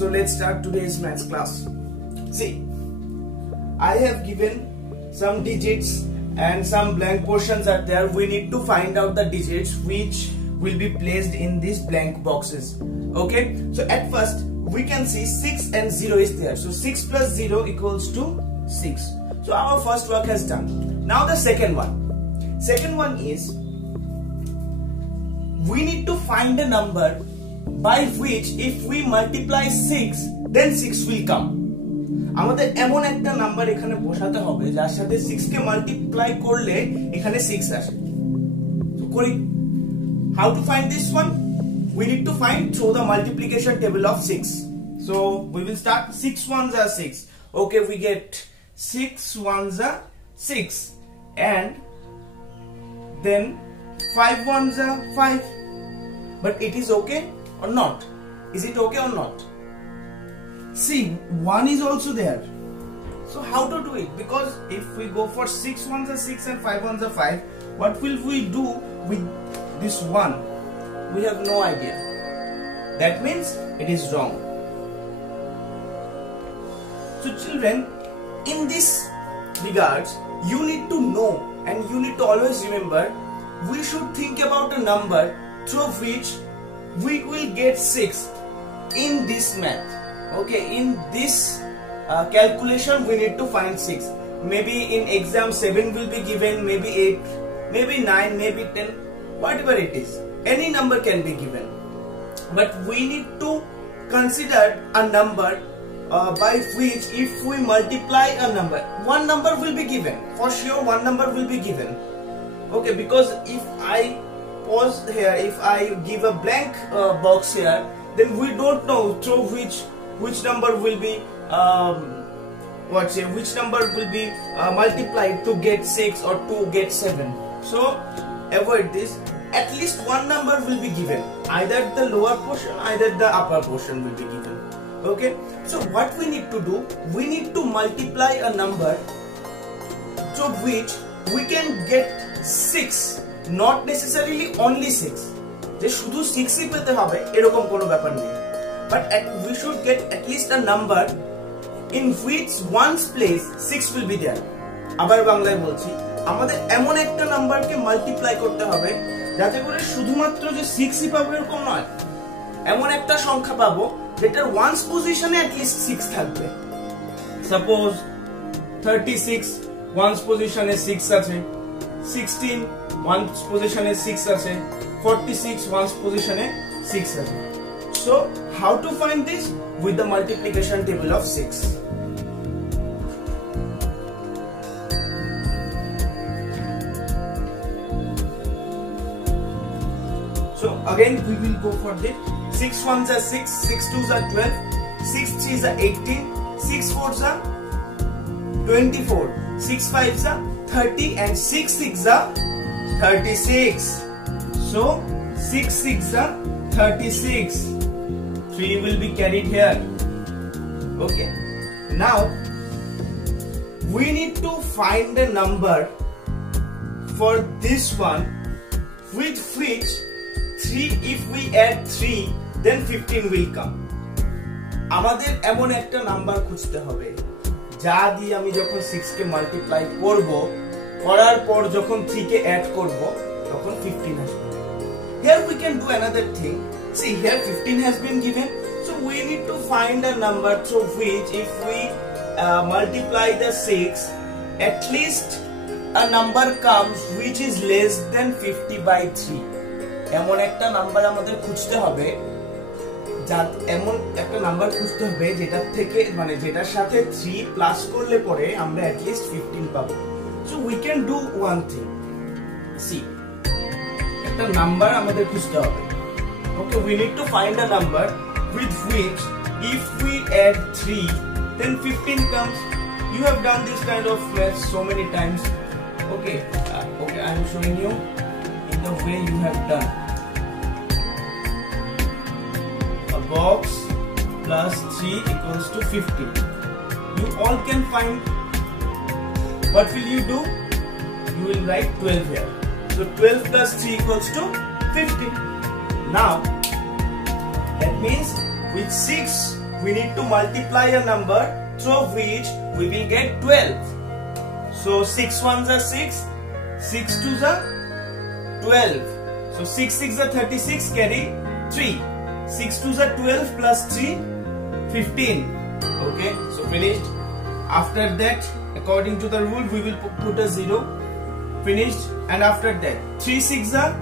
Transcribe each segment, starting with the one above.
so let's start today's maths class. See, I have given some digits and some blank portions are there. We need to find out the digits which will be placed in these blank boxes. Okay, so at first we can see 6 and 0 is there. So 6 plus 0 equals to 6. So our first work has done. Now the second one. Second one is we need to find a number by which if we multiply 6 then 6 will come. আমাদের এমন একটা number এখানে বসাতে হবে যার সাথে 6 কে multiply করলে এখানে 6 আসে। তো করি, how to find this one? We need to find through the multiplication table of 6. So we will start. 6 ones are 6. Okay, we get 6 ones are 6 and then 5 ones are 5. But it is okay or not? Is it okay or not? See, 1 is also there. So how to do it? Because if we go for 6 ones are 6 and 5 ones are 5, what will we do with this 1? We have no idea. That means it is wrong. So children, in this regards, you need to know and you need to always remember, we should think about a number through which we will get 6 in this math. Okay, in this calculation we need to find 6. Maybe in exam 7 will be given, maybe 8, maybe 9, maybe 10, whatever it is. Any number can be given. But we need to consider a number by which if we multiply a number, one number will be given. For sure one number will be given. Okay, because if I pause here, if I give a blank box here, then we don't know through which number will be which number will be multiplied to get 6 or to get 7. So avoid this. At least one number will be given, either the lower portion, either the upper portion will be given. Okay, so what we need to do, we need to multiply a number through which we can get 6, not necessarily only 6. যে শুধু 6 ই পেতে হবে এরকম কোনো ব্যাপার নেই, but we should get at least a number in which one's place 6 will be there. আবার বাংলায় বলছি, আমাদের এমন একটা নাম্বারকে মাল্টিপ্লাই করতে হবে যাতে করে শুধুমাত্র যে 6 ই পাবো এরকম নয়, এমন একটা সংখ্যা পাবো যেটার ওয়ান্স পজিশনে at least 6 থাকবে। সাপোজ 36 ওয়ান্স পজিশনে 6 আছে, 16 ওয়ান্স পজিশনে 6 আছে, 46 ones position 6 আছে. So how to find this? With the multiplication table of 6. So again we will go for this. 6 ones are 6, 6 twos are 12, 6 threes are 18, 6 fours are 24, 6 fives are 30 and 6 sixes are 36. So 6 6 are 36. 3 will be carried here. Okay. Now we need to find a number for this one with which 3, if we add 3 then 15 will come. আমাদের এমন একটা number খুঁজতে হবে যা দিয়ে আমি যখন 6 কে multiply করব, করার পর যখন 3 কে অ্যাড করব তখন 15 আসবে। Here we can do another thing. See, here 15 has been given, so we need to find a number through which if we multiply the 6, at least a number comes which is less than 50 by 3. এমন একটা number আমাদের খুঁজতে হবে, এমন একটা number খুঁজতে হবে যেটার থেকে মানে যেটার সাথে 3 প্লাস করলে পরে আমরা at least 15 পাবো। So we can do one thing. See, একটা নাম্বার আমাদের খুঁজতে হবে। Okay, we need to find a number with which if we add 3 then 15 comes. You have done this kind of math so many times. Okay, okay, I am showing you in the way you have done. A box plus 3 equals to 15. You all can find. What will you do? You will write 12 here. So 12 plus 3 equals to 15. Now that means with 6 we need to multiply a number through which we will get 12. So 6 ones are 6, 6 twos are 12. So 6 6 are 36, carry 3. 6 twos are 12 plus 3, 15. Okay, so finished. After that, according to the rule, we will put a 0. Finished. And after that, 3 6 are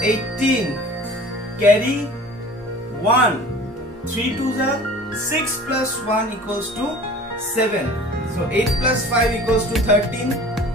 18, carry 1. 3 twos are 6 plus 1 equals to 7. So 8 plus 5 equals to 13,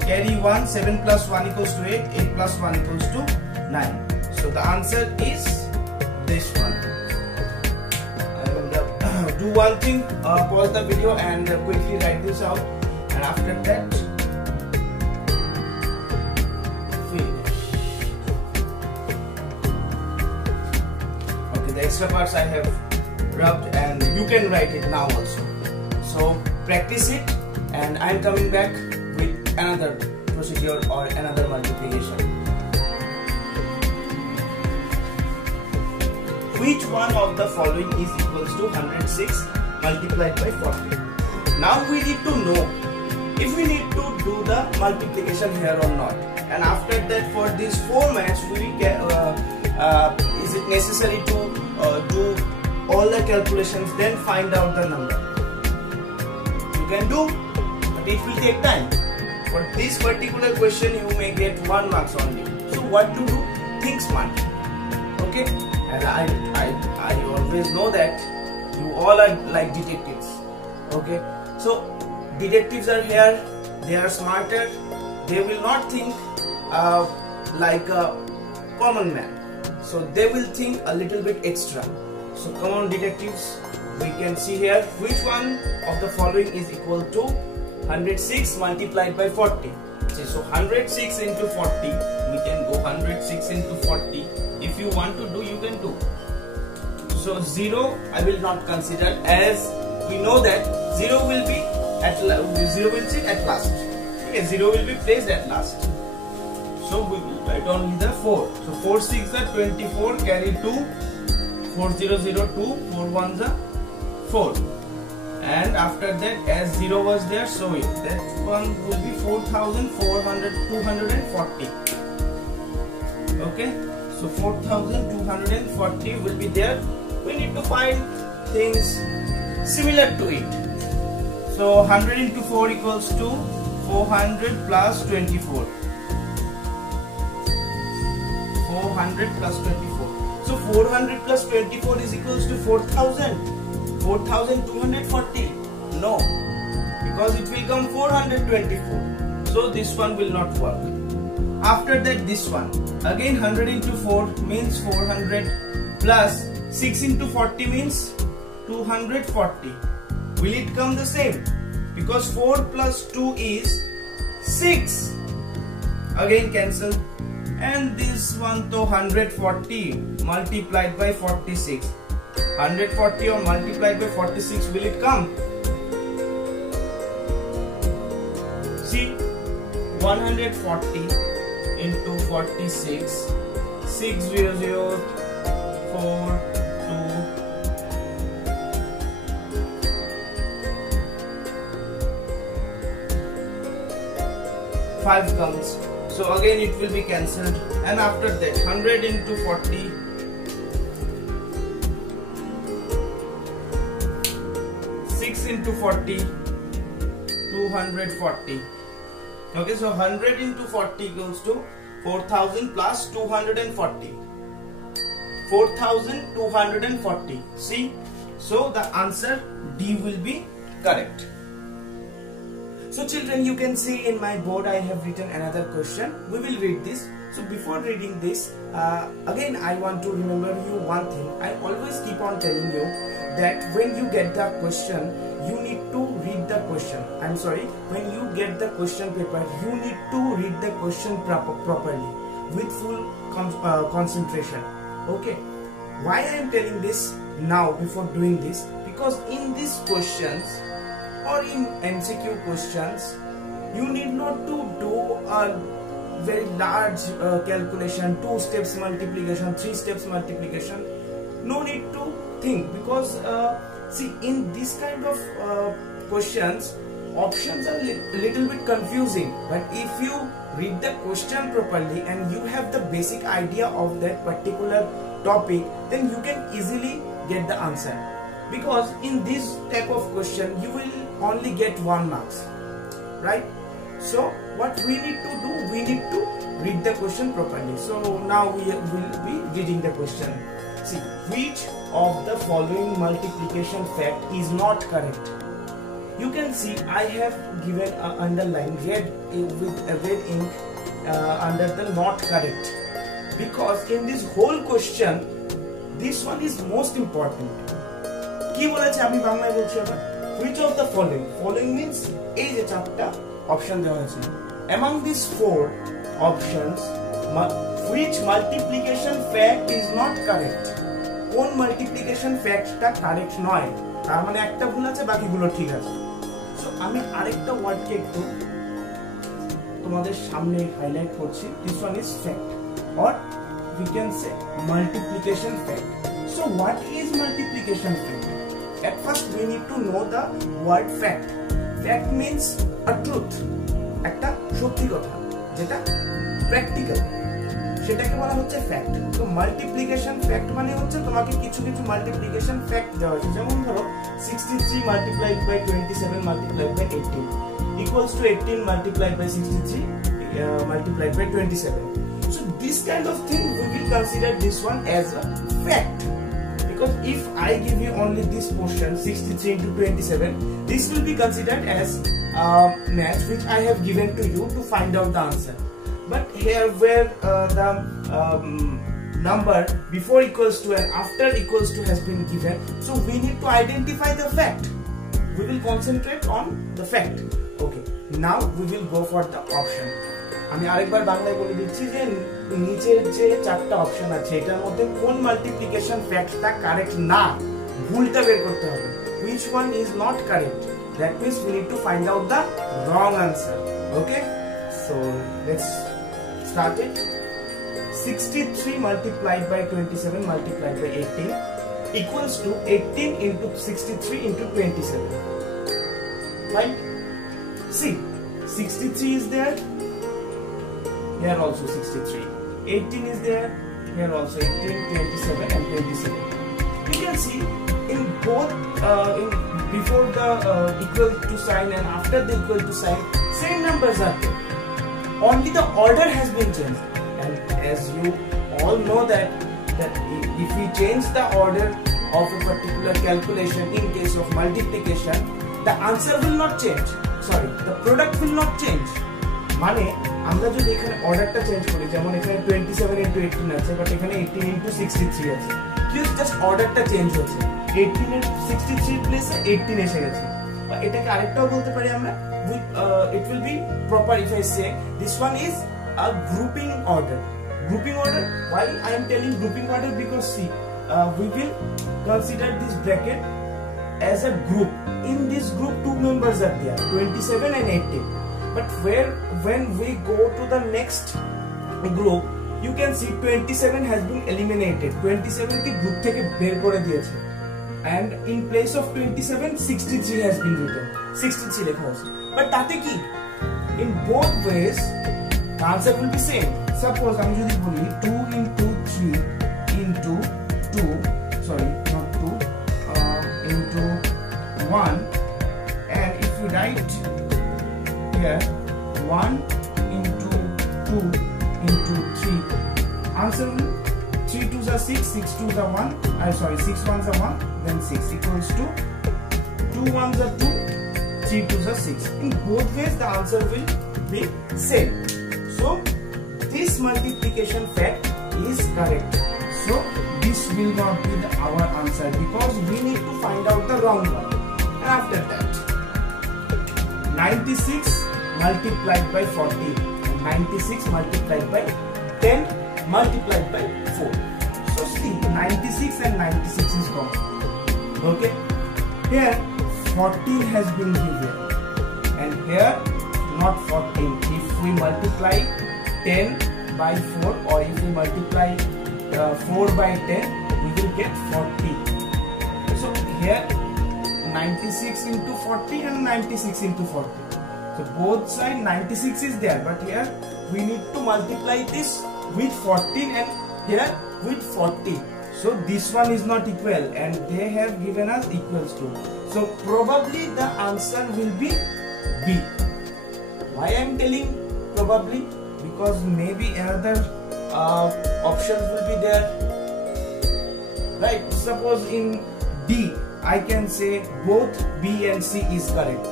carry 1. 7 plus 1 equals to 8, 8 plus 1 equals to 9. So the answer is this one. I will do one thing, pause the video and quickly write this out, and after that finish. Okay, the extra parts I have rubbed and you can write it now also. So practice it, and I am coming back with another procedure or another multiplication. Which one of the following is equals to 106 multiplied by 40? Now we need to know if we need to do the multiplication here or not. And after that, for these formats, we will get, is it necessary to do all the calculations, then find out the number? You can do, but it will take time. For this particular question, you may get 1 mark only. So what to do? Think smart. Okay? And I always know that you all are like detectives. Okay? So detectives are here. They are smarter. They will not think like a common man. So they will think a little bit extra. So come on, detectives, we can see here which one of the following is equal to 106 multiplied by 40. So 106 into 40, we can go 106 into 40. If you want to do, you can do. So 0 I will not consider, as we know that 0 will be at sit at last. Okay, 0 will be placed at last. So we will write only the 4. So 4 6 are 24, carry 2. 4 0 0 2, 4 1s are 4. And after that, as 0 was there, so that one will be 4,240. Okay, so 4,240 will be there. We need to find things similar to it. So 100 into 4 equals to 400 plus 24. 400 plus 24. So 400 plus 24 is equals to 4,000. 4,240. No, because it will come 424. So this one will not work. After that, this one. Again 100 into 4 means 400 plus 6 into 40 means 240. Will it come the same? Because 4 plus 2 is 6. Again cancel. And this one to 140 multiplied by 46. 140 or multiplied by 46, will it come? See, 140 into 46, 600, 4, 2, 5 comes. So again it will be cancelled, and after that 100 into 40, 6 into 40, 240. Okay, so 100 into 40 goes to 4,000 plus 240. 4,240. See, so the answer D will be correct. So children, you can see in my board I have written another question. We will read this. So before reading this, again I want to remember you one thing. I always keep on telling you that when you get the question, you need to read the question. I'm sorry, when you get the question paper, you need to read the question properly with full concentration. Okay, why I am telling this now before doing this? Because in these questions or in MCQ questions, you need not to do a very large calculation, 2 steps multiplication, 3 steps multiplication. No need to think, because See, in this kind of questions, options are little bit confusing, but if you read the question properly and you have the basic idea of that particular topic, then you can easily get the answer. Because in this type of question, you will only get 1 marks, right? So what we need to do, we need to read the question properly. So now we will be reading the question. See, which of the following multiplication fact is not correct? You can see I have given an underline red with a red ink under the not correct, because in this whole question this one is most important. কি বলেছে আমি বাংলায় বলছি আবার, which of the following means এই যে চারটা option দেওয়া আছে, among these 4 options which multiplication fact is not correct? কোন মাল্টিপ্লিকেশন ফ্যাক্টটা কারেক্ট নয়, তার মানে একটা ভুল আছে, বাকিগুলো ঠিক আছে। সো আমি আরেকটা ওয়ার্ডকে একটু তোমাদের সামনে হাইলাইট করছি। This one is fact or we can say multiplication fact. So what is multiplication fact? At first we need to know the word fact. Fact means a truth, একটা সত্যি কথা যেটা প্র্যাকটিক্যাল, সেটাকে বলা হচ্ছে ফ্যাক্ট। তো multiplication fact মানে হচ্ছে তোমাকে কিছু কিছু মাল্টিপ্লিকেশন ফ্যাক্ট দেওয়া হয়েছে, যেমন ধরো 63 multiplied by 27 multiplied by 18 equals to 18 multiplied by 63 multiplied by 27. So this kind of thing we will consider this one as a fact, because if I give you only this portion 63 into 27, this will be considered as math which I have given to you to find out the answer. But here where the number before equals to and after equals to has been given, so we need to identify the fact. We will concentrate on the fact. Okay, now we will go for the option. আমি আরেকবার বাংলায় বলে দিচ্ছি যে নিচের যে চারটা option আছে এটার মধ্যে কোন মাল্টিপ্লিকেশন ফ্যাক্টটা কারেক্ট না, ভুলটা বের করতে হবে। which one is not correct? That means we need to find out the wrong answer. Okay, so let's start it. 63 multiplied by 27 multiplied by 18 equals to 18 into 63 into 27. Right? See, 63 is there, here also 63, 18 is there, here also 18, 27 and 27. You can see in both before the equal to sign and after the equal to sign, same numbers are there, only the order has been changed. And as you all know that if we change the order of a particular calculation in case of multiplication, the answer will not change, sorry, the product will not change. মানে আমরা যদি এখানে অর্ডারটা change করি, যেমন এখানে 27 into 18 আছে, but এখানে 18 into 63 আছে, just জাস্ট অর্ডারটা চেঞ্জ হচ্ছে, 18 এর 63 প্লেসে 18 এসে গেছে। বা এটাকে আরেকটাও বলতে পারি আমরা, it will be proper if I say this one is a grouping order. Grouping order, why I am telling grouping order? Because see, we will consider this bracket as a group. In this group 2 members are there, 27 and 18. But when we go to the next group, you can see 27 has been eliminated. 27 ki group theke ber kore diyeche, and in place of 27 63 has been written, 63 lekha hoyche. But tate ki in both ways the answer will be same. Suppose আমি যদি বলি 2 into 3 into 2, sorry not 2, into 1, and if we write here 1 into 2 into 3, answer will 3 2s are 6, 6 2s are 1, sorry 6 1s are 1, then 6 equals to 2 1s are 2, 3 2s are 6. In both ways the answer will be same. So this multiplication fact is correct. So this will not be our answer, because we need to find out the wrong one. And after that, 96 multiplied by 40, 96 multiplied by 10 multiplied by 4. So see, 96 and 96 is gone. Okay, here 14 has been given, and here not 14. If we multiply 10 by 4, or if we multiply 4 by 10, we will get 40. So here 96 into 40 and 96 into 40. So both side 96 is there, but here we need to multiply this with 14 and here with 40. So this one is not equal and they have given us equals to. So probably the answer will be B. Why I am telling probably? Because maybe another options will be there. Right? Suppose in D I can say both B and C is correct.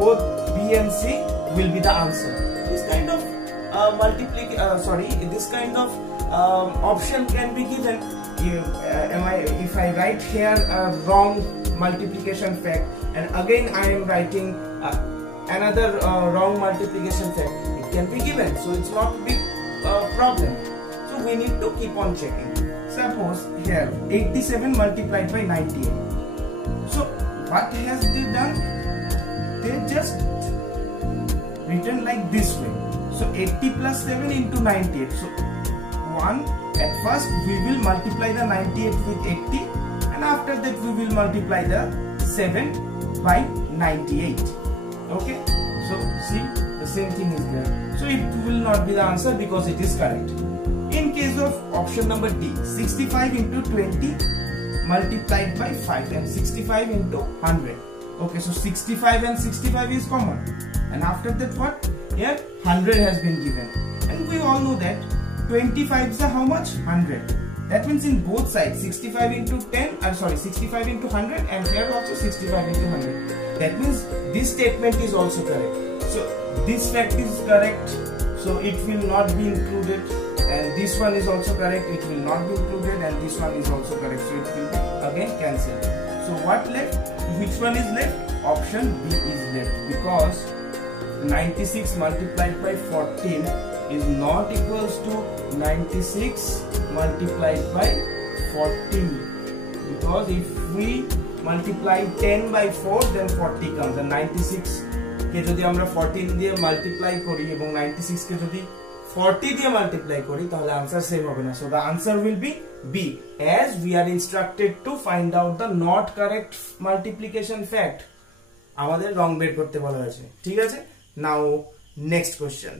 Both B and C will be the answer. This kind of this kind of option can be given. If I write here a wrong multiplication fact and again I am writing another wrong multiplication fact, it can be given. So it's not a big problem. So we need to keep on checking. Suppose here 87 multiplied by 98. So what has they done? They just written like this way. So 80 plus 7 into 98. So at first we will multiply the 98 with 80 and after that we will multiply the 7 by 98. Okay, so see, the same thing is there. So it will not be the answer because it is correct. In case of option number D, 65 into 20 multiplied by 5 and 65 into 100. Okay, so 65 and 65 is common, and after that what? Here 100 has been given, and we all know that 25 is how much? 100. That means in both sides 65 into 65 into 100 and here also 65 into 100. That means this statement is also correct. So this fact is correct, so it will not be included, and this one is also correct, it will not be included, and this one is also correct, so it will be again cancelled. So what left? Which one is left? Option B is left, because 96 multiplied by 14 is not equals to 96 multiplied by 14, because if we multiply 10 by 4 then 40 comes, and 96 के যদি আমরা 14 দিয়ে multiply করি এবং 96 কে যদি 40 দিয়ে multiply করি তাহলে आंसर সেম হবে না. So the answer will be B, as we are instructed to find out the not correct multiplication fact. আমাদের রং বের করতে বলা হয়েছে. ঠিক আছে? Now next question.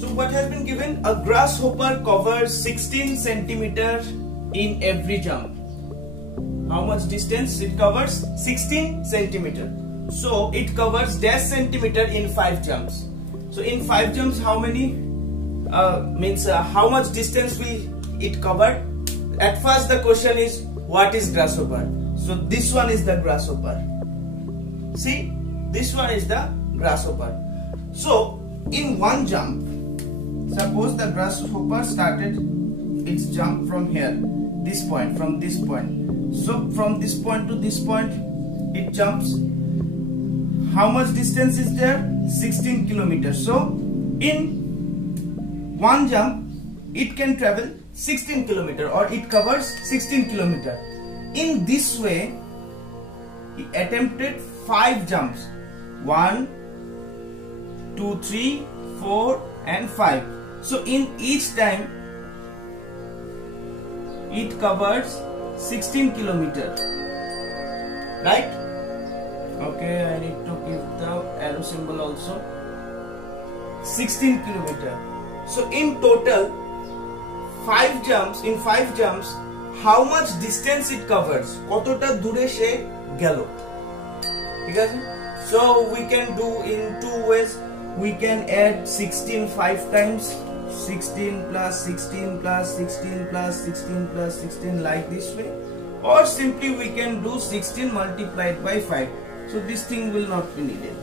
So what has been given? A grasshopper covers 16 centimeter in every jump. How much distance it covers? 16 centimeter. So it covers dash centimeter in 5 jumps. So in 5 jumps, how many how much distance will it cover? At first the question is, what is grasshopper? So this one is the grasshopper. See, this one is the grasshopper. So in one jump, suppose the grasshopper started its jump from here, this point, from this point. So from this point to this point it jumps. How much distance is there? 16 kilometers. So in one jump it can travel 16 kilometers, or it covers 16 kilometers. In this way he attempted 5 jumps. 1, 2, 3, 4 and 5. So in each time it covers 16 kilometers, right? Okay, I need to give the arrow symbol also. 16 kilometers. So in total 5 jumps, in 5 jumps how much distance it covers? কতটা দূরে সে গেল? ঠিক আছে? So we can do in 2 ways. We can add 16 5 times, 16 plus 16 plus 16 plus 16 plus 16 like this way, or simply we can do 16 multiplied by 5. So this thing will not be needed.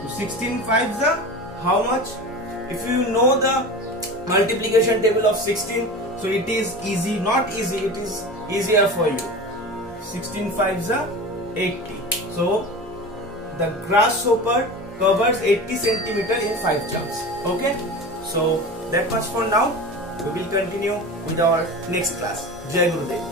So 16 5s are how much? If you know the multiplication table of 16, so it is easy, not easy, it is easier for you. 16 5s are 80. So the grasshopper covers 80 centimeter in 5 jumps. Okay, so that much for now. We will continue with our next class. Jai Gurudev.